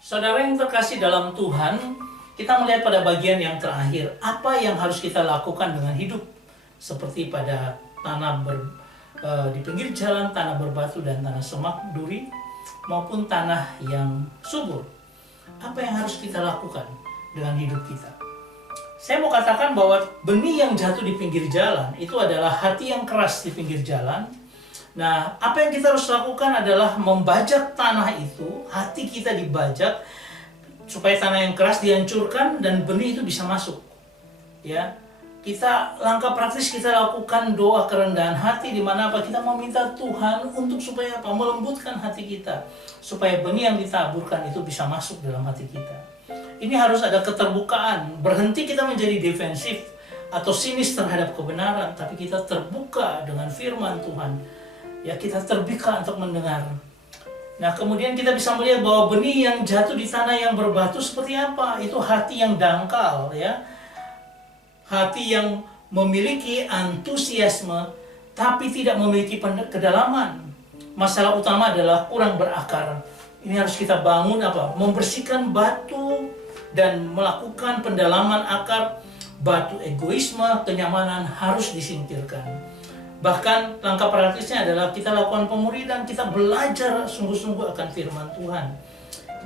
Saudara yang terkasih dalam Tuhan, kita melihat pada bagian yang terakhir, apa yang harus kita lakukan dengan hidup. Seperti pada di pinggir jalan, tanah berbatu dan tanah semak duri, maupun tanah yang subur. Apa yang harus kita lakukan dengan hidup kita? Saya mau katakan bahwa benih yang jatuh di pinggir jalan, itu adalah hati yang keras di pinggir jalan. Nah, apa yang kita harus lakukan adalah membajak tanah itu, hati kita dibajak, supaya tanah yang keras dihancurkan dan benih itu bisa masuk. Ya, langkah praktis kita lakukan doa kerendahan hati, di mana apa kita meminta Tuhan untuk supaya apa? Melembutkan hati kita, supaya benih yang ditaburkan itu bisa masuk dalam hati kita. Ini harus ada keterbukaan, berhenti kita menjadi defensif atau sinis terhadap kebenaran, tapi kita terbuka dengan firman Tuhan. Ya, kita terbuka untuk mendengar. Nah, kemudian kita bisa melihat bahwa benih yang jatuh di tanah yang berbatu seperti apa? Itu hati yang dangkal, ya. Hati yang memiliki antusiasme tapi tidak memiliki kedalaman. Masalah utama adalah kurang berakar. Ini harus kita bangun apa? Membersihkan batu dan melakukan pendalaman akar. Batu egoisme, kenyamanan harus disingkirkan. Bahkan langkah praktisnya adalah kita lakukan pemuridan, kita belajar sungguh-sungguh akan firman Tuhan.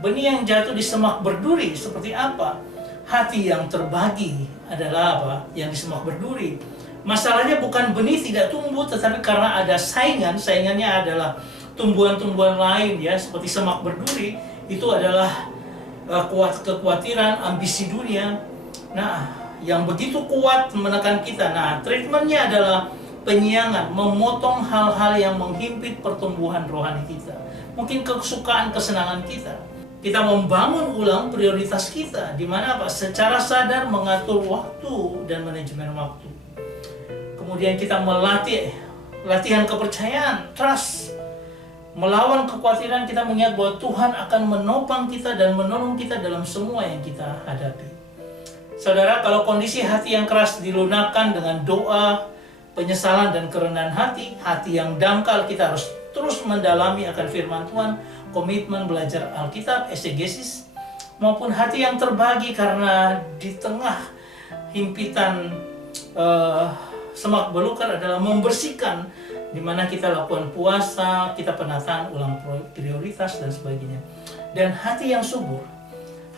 Benih yang jatuh di semak berduri seperti apa? Hati yang terbagi adalah apa? Yang di semak berduri. Masalahnya bukan benih tidak tumbuh, tetapi karena ada saingannya adalah tumbuhan-tumbuhan lain, ya, seperti semak berduri. Itu adalah kekhawatiran, ambisi dunia. Nah, yang begitu kuat menekan kita. Nah, treatmentnya adalah penyiangan, memotong hal-hal yang menghimpit pertumbuhan rohani kita. Mungkin kesukaan, kesenangan kita. Kita membangun ulang prioritas kita, di mana apa? Secara sadar mengatur waktu dan manajemen waktu. Kemudian kita melatih latihan kepercayaan, trust. Melawan kekhawatiran, kita mengingat bahwa Tuhan akan menopang kita dan menolong kita dalam semua yang kita hadapi. Saudara, kalau kondisi hati yang keras dilunakkan dengan doa, penyesalan dan kerendahan hati, hati yang dangkal, kita harus terus mendalami akan firman Tuhan, komitmen belajar Alkitab, eksegesis, maupun hati yang terbagi karena di tengah himpitan semak belukar adalah membersihkan, di mana kita lakukan puasa, kita penataan ulang prioritas dan sebagainya. Dan hati yang subur,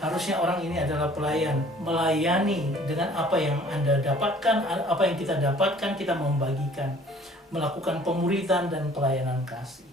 harusnya orang ini adalah pelayan, melayani dengan apa yang Anda dapatkan, apa yang kita dapatkan, kita membagikan, melakukan pemuridan dan pelayanan kasih.